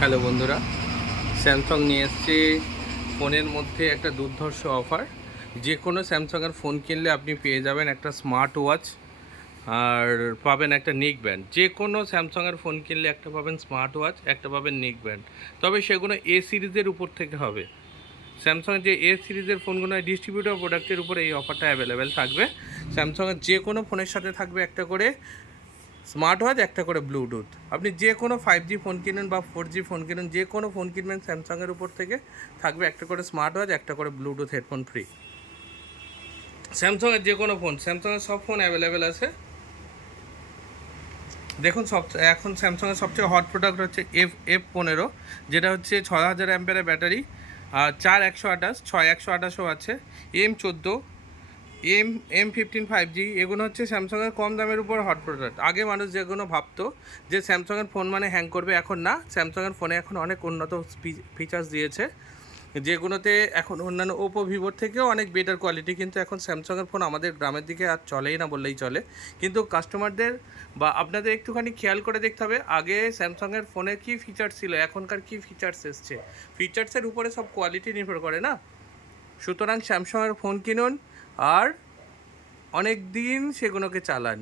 Hello বন্ধুরা, Samsung নিয়ে এসেছে ফোনের মধ্যে একটা দুর্ধর্ষ অফার। যে কোনো স্যামসাংয়ের ফোন কিনলে আপনি পেয়ে যাবেন একটা স্মার্ট ওয়াচ, আর পাবেন একটা নেক ব্যান্ড। যে কোনো স্যামসাংয়ের ফোন কিনলে একটা পাবেন স্মার্ট ওয়াচ, একটা পাবেন নেক ব্যান্ড। তবে সেগুলো এ সিরিজের উপর থেকে হবে। স্যামসাংয়ের যে এ সিরিজের ফোনগুলো ডিস্ট্রিবিউটর প্রোডাক্টের উপর এই অফারটা অ্যাভেলেবেল থাকবে। স্যামসাংয়ের যে কোনো ফোনের সাথে থাকবে একটা করে স্মার্ট ওয়াচ, একটা করে ব্লুটুথ। আপনি যে কোনো 5G ফোন কিনুন বা 4G ফোন কিনুন, যে কোনো ফোন কিনবেন স্যামসাংয়ের উপর থেকে থাকবে একটা করে স্মার্ট ওয়াচ, একটা করে ব্লুটুথ হেডফোন ফ্রি। স্যামসাংয়ের যে কোনো ফোন, স্যামসাংয়ের সব ফোন অ্যাভেলেবেল আছে। দেখুন, এখন স্যামসাংয়ের সবচেয়ে হট প্রোডাক্ট হচ্ছে F15, যেটা হচ্ছে 6000 অ্যাম্পিয়ারের ব্যাটারি, আর 4128, 6128ও আছে। M14, M15 5G, এগুলো হচ্ছে স্যামসাংয়ের কম দামের উপর হট প্রোডাক্ট। আগে মানুষ যেগুলো ভাবতো যে স্যামসাংয়ের ফোন মানে হ্যাং করবে, এখন না। স্যামসাংয়ের ফোনে এখন অনেক উন্নত ফিচার্স দিয়েছে, যেগুলোতে এখন অন্যান্য ওপো ভিভোর থেকেও অনেক বেটার কোয়ালিটি। কিন্তু এখন স্যামসাংয়ের ফোন আমাদের গ্রামের দিকে আর চলেই না বললেই চলে। কিন্তু কাস্টমারদের বা আপনাদের একটুখানি খেয়াল করে দেখতে হবে, আগে স্যামসাংয়ের ফোনে কী ফিচার্স ছিল, এখনকার কী ফিচার্স এসছে। ফিচার্সের উপরে সব কোয়ালিটি নির্ভর করে না। সুতরাং স্যামসাংয়ের ফোন কিনুন আর অনেক দিন সেগুলোকে চালান।